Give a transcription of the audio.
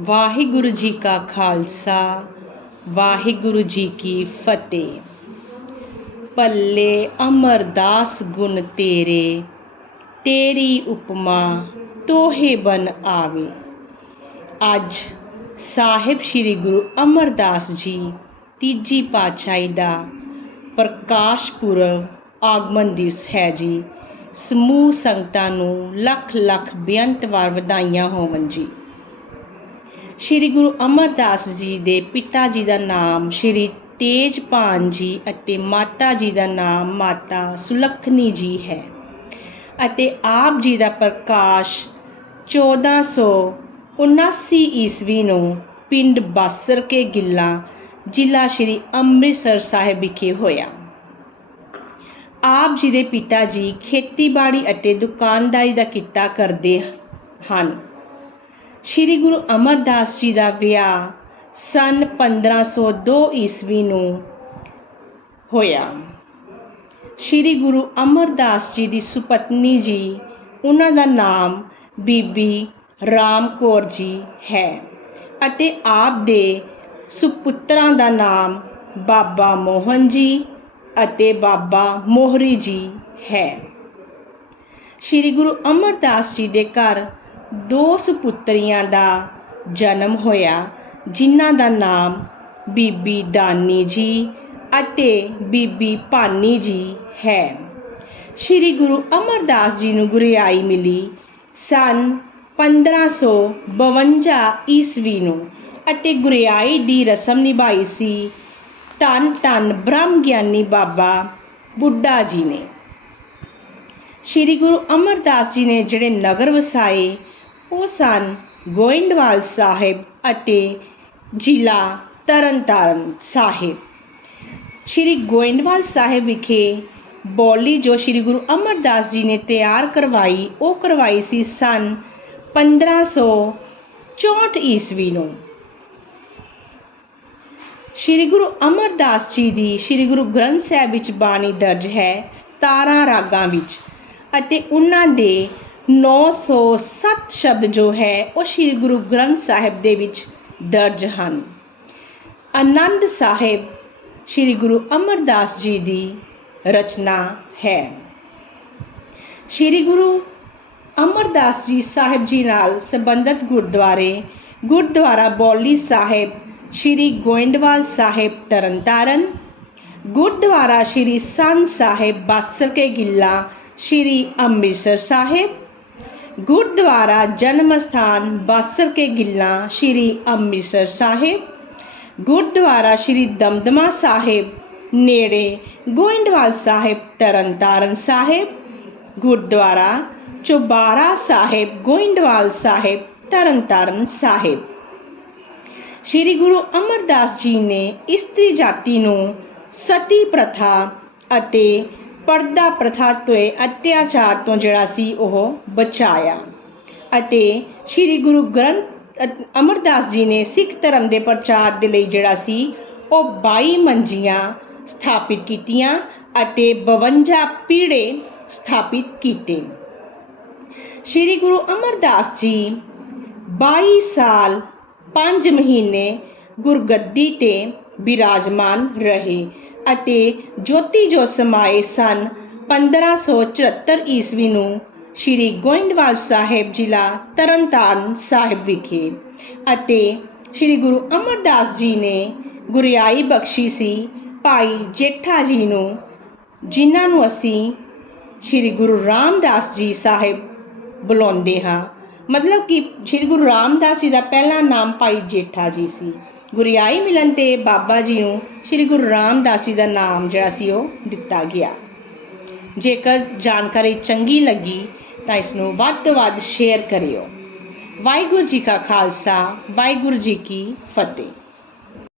ਵਾਹਿਗੁਰੂ ਜੀ ਕਾ ਖਾਲਸਾ, ਵਾਹਿਗੁਰੂ ਜੀ ਕੀ ਫਤਿਹ। ਪੱਲੇ ਅਮਰਦਾਸ ਗੁਣ ਤੇਰੇ, ਤੇਰੀ ਉਪਮਾ ਤੋਹੇ ਬਨ ਆਵੇ। ਅੱਜ ਸਾਹਿਬ ਸ੍ਰੀ ਗੁਰੂ ਅਮਰਦਾਸ ਜੀ ਤੀਜੀ ਪਾਤਸ਼ਾਹੀ ਦਾ ਪ੍ਰਕਾਸ਼ ਪੁਰਬ ਆਗਮਨ ਦਿਵਸ ਹੈ ਜੀ। ਸਮੂਹ ਸੰਗਤਾਂ ਨੂੰ ਲੱਖ ਲੱਖ ਬੇਅੰਤ ਵਾਰ ਵਧਾਈਆਂ ਹੋਵਨ ਜੀ। ਸ਼੍ਰੀ ਗੁਰੂ ਅਮਰਦਾਸ ਜੀ ਦੇ ਪਿਤਾ ਜੀ ਦਾ ਨਾਮ ਸ਼੍ਰੀ ਤੇਜਪਾਨ ਜੀ ਅਤੇ ਮਾਤਾ ਜੀ ਦਾ ਨਾਮ ਮਾਤਾ ਸੁਲੱਖਣੀ ਜੀ ਹੈ। ਅਤੇ ਆਪ ਜੀ ਦਾ ਪ੍ਰਕਾਸ਼ 1479 ਈਸਵੀ ਨੂੰ ਪਿੰਡ ਬਾਸਰ ਕੇ ਗਿੱਲਾ, ਜ਼ਿਲ੍ਹਾ ਸ਼੍ਰੀ ਅੰਮ੍ਰਿਤਸਰ ਸਾਹਿਬ ਵਿਖੇ ਹੋਇਆ। ਆਪ ਜੀ ਦੇ ਪਿਤਾ ਜੀ ਖੇਤੀਬਾੜੀ ਅਤੇ ਦੁਕਾਨਦਾਰੀ ਦਾ ਕਿੱਤਾ ਕਰਦੇ ਹਨ। ਸ਼੍ਰੀ ਗੁਰੂ ਅਮਰਦਾਸ ਜੀ ਦਾ ਵਿਆਹ ਸਨ 1502 ਈਸਵੀ ਨੂੰ ਹੋਇਆ। ਸ਼੍ਰੀ ਗੁਰੂ ਅਮਰਦਾਸ ਜੀ ਦੀ ਸੁਪਤਨੀ ਜੀ, ਉਹਨਾਂ ਦਾ ਨਾਮ ਬੀਬੀ ਰਾਮ ਕੌਰ ਜੀ ਹੈ ਅਤੇ ਆਪ ਦੇ ਸੁਪੁੱਤਰਾਂ ਦਾ ਨਾਮ ਬਾਬਾ ਮੋਹਨ ਜੀ ਅਤੇ ਬਾਬਾ ਮੋਹਰੀ ਜੀ ਹੈ। ਸ਼੍ਰੀ ਗੁਰੂ ਅਮਰਦਾਸ ਜੀ ਦੇ ਘਰ ਦੋ ਸੁਪੁੱਤਰੀਆਂ ਦਾ ਜਨਮ ਹੋਇਆ, ਜਿਨ੍ਹਾਂ ਦਾ ਨਾਮ ਬੀਬੀ ਦਾਨੀ ਜੀ ਅਤੇ ਬੀਬੀ ਭਾਨੀ ਜੀ ਹੈ। ਸ਼੍ਰੀ ਗੁਰੂ ਅਮਰਦਾਸ ਜੀ ਨੂੰ ਗੁਰਿਆਈ ਮਿਲੀ ਸਨ 1552 ਈਸਵੀ ਨੂੰ ਅਤੇ ਗੁਰਿਆਈ ਦੀ ਰਸਮ ਨਿਭਾਈ ਸੀ ਧੰਨ ਧੰਨ ਬ੍ਰਹਮ ਗਿਆਨੀ ਬਾਬਾ ਬੁੱਢਾ ਜੀ ਨੇ। ਸ਼੍ਰੀ ਗੁਰੂ ਅਮਰਦਾਸ ਜੀ ਨੇ ਜਿਹੜੇ ਨਗਰ ਵਸਾਏ ਉਹ ਸਨ ਗੋਇੰਦਵਾਲ ਸਾਹਿਬ ਅਤੇ ਜ਼ਿਲ੍ਹਾ ਤਰਨਤਾਰਨ ਸਾਹਿਬ। ਸ਼੍ਰੀ ਗੋਇੰਦਵਾਲ ਸਾਹਿਬ ਵਿਖੇ ਬੋਲੀ ਜੋ ਸ਼੍ਰੀ ਗੁਰੂ ਅਮਰਦਾਸ ਜੀ ਨੇ ਤਿਆਰ ਕਰਵਾਈ, ਉਹ ਕਰਵਾਈ ਸੀ ਸਨ 1564 ਈਸਵੀ ਨੂੰ। ਸ਼੍ਰੀ ਗੁਰੂ ਅਮਰਦਾਸ ਜੀ ਦੀ ਸ਼੍ਰੀ ਗੁਰੂ ਗ੍ਰੰਥ ਸਾਹਿਬ ਵਿੱਚ ਬਾਣੀ ਦਰਜ ਹੈ 17 ਰਾਗਾਂ ਵਿੱਚ ਅਤੇ ਉਹਨਾਂ ਦੇ 907 ਸ਼ਬਦ ਜੋ ਹੈ, ਉਹ ਸ਼੍ਰੀ ਗੁਰੂ ਗ੍ਰੰਥ ਸਾਹਿਬ ਦੇ ਵਿੱਚ ਦਰਜ ਹਨ। ਆਨੰਦ ਸਾਹਿਬ ਸ਼੍ਰੀ ਗੁਰੂ ਅਮਰਦਾਸ ਜੀ ਦੀ ਰਚਨਾ ਹੈ। ਸ਼੍ਰੀ ਗੁਰੂ ਅਮਰਦਾਸ ਜੀ ਸਾਹਿਬ ਜੀ ਨਾਲ ਸੰਬੰਧਿਤ ਗੁਰਦੁਆਰੇ, ਗੁਰਦੁਆਰਾ ਬੌਲੀ ਸਾਹਿਬ, ਸ਼੍ਰੀ ਗੋਇੰਦਵਾਲ ਸਾਹਿਬ ਤਰਨਤਾਰਨ, ਗੁਰਦੁਆਰਾ ਸ਼੍ਰੀ ਸੰਤ ਸਾਹਿਬ ਬਾਸਰ ਕੇ ਗਿੱਲਾ, ਸ਼੍ਰੀ ਅੰਮ੍ਰਿਤਸਰ ਸਾਹਿਬ ਗੁਰਦੁਆਰਾ ਜਨਮ ਸਥਾਨ ਬਾਸਰ ਕੇ ਗਿੱਲਾ ਸ਼੍ਰੀ ਅੰਮ੍ਰਿਤਸਰ ਸਾਹਿਬ। ਗੁਰਦੁਆਰਾ ਸ਼੍ਰੀ ਦਮਦਮਾ ਸਾਹਿਬ, ਨੇੜੇ ਗੋਇੰਦਵਾਲ ਸਾਹਿਬ, ਤਰਨਤਾਰਨ ਸਾਹਿਬ। ਗੁਰਦੁਆਰਾ ਚੁਬਾਰਾ ਸਾਹਿਬ, ਗੋਇੰਦਵਾਲ ਸਾਹਿਬ, ਤਰਨਤਾਰਨ ਸਾਹਿਬ। ਸ਼੍ਰੀ ਗੁਰੂ ਅਮਰਦਾਸ ਜੀ ਨੇ ਇਸਤਰੀ ਜਾਤੀ ਨੂੰ ਸਤੀ ਪ੍ਰਥਾ ਅਤੇ ਪਰਦਾ ਪ੍ਰਥਾ ਤੋਂ ਅਤਿਆਚਾਰ ਤੋਂ ਜਿਹੜਾ ਸੀ, ਉਹ ਬਚਾਇਆ। ਅਤੇ ਸ਼੍ਰੀ ਗੁਰੂ ਗ੍ਰੰਥ ਅਮਰਦਾਸ ਜੀ ਨੇ ਸਿੱਖ ਧਰਮ ਦੇ ਪ੍ਰਚਾਰ ਦੇ ਲਈ ਜਿਹੜਾ ਸੀ, ਉਹ 22 ਮੰਜੀਆਂ ਸਥਾਪਿਤ ਕੀਤੀਆਂ ਅਤੇ 52 ਪੀੜੇ ਸਥਾਪਿਤ ਕੀਤੇ। ਸ਼੍ਰੀ ਗੁਰੂ ਅਮਰਦਾਸ ਜੀ 22 ਸਾਲ 5 ਮਹੀਨੇ ਗੁਰਗੱਦੀ ਤੇ ਬਿਰਾਜਮਾਨ ਰਹੇ। ਅਤੇ ਜੋਤੀ ਜੋ ਸਮਾਏ ਸਨ 1574 ਈਸਵੀ ਨੂੰ ਸ਼੍ਰੀ ਗੋਇੰਦਵਾਲ ਸਾਹਿਬ ਜ਼ਿਲ੍ਹਾ ਤਰਨਤਾਰਨ ਸਾਹਿਬ ਵਿਖੇ ਅਤੇ ਸ਼੍ਰੀ ਗੁਰੂ ਅਮਰਦਾਸ ਜੀ ਨੇ ਗੁਰਿਆਈ ਬਖਸ਼ੀ ਸੀ ਭਾਈ ਜੇਠਾ ਜੀ ਨੂੰ, ਜਿਨ੍ਹਾਂ ਨੂੰ ਅਸੀਂ ਸ਼੍ਰੀ ਗੁਰੂ ਰਾਮਦਾਸ ਜੀ ਸਾਹਿਬ ਬੁਲਾਉਂਦੇ ਹਾਂ। ਮਤਲਬ ਕਿ ਸ਼੍ਰੀ ਗੁਰੂ ਰਾਮਦਾਸ ਜੀ ਦਾ ਪਹਿਲਾ ਨਾਮ ਭਾਈ ਜੇਠਾ ਜੀ ਸੀ। ਗੁਰਿਆਈ ਮਿਲਣ ਤੇ ਬਾਬਾ ਜੀ ਨੂੰ ਸ਼੍ਰੀ ਗੁਰੂ ਰਾਮਦਾਸ ਜੀ ਦਾ ਨਾਮ ਜਿਹੜਾ ਸੀ ਉਹ ਦਿੱਤਾ ਗਿਆ। ਜੇਕਰ ਜਾਣਕਾਰੀ ਚੰਗੀ ਲੱਗੀ ਤਾਂ ਇਸ ਨੂੰ ਵੱਧ ਤੋਂ ਵੱਧ ਸ਼ੇਅਰ ਕਰਿਓ। ਵਾਹਿਗੁਰੂ ਜੀ ਕਾ ਖਾਲਸਾ, ਵਾਹਿਗੁਰੂ ਜੀ ਕੀ ਫਤਿਹ।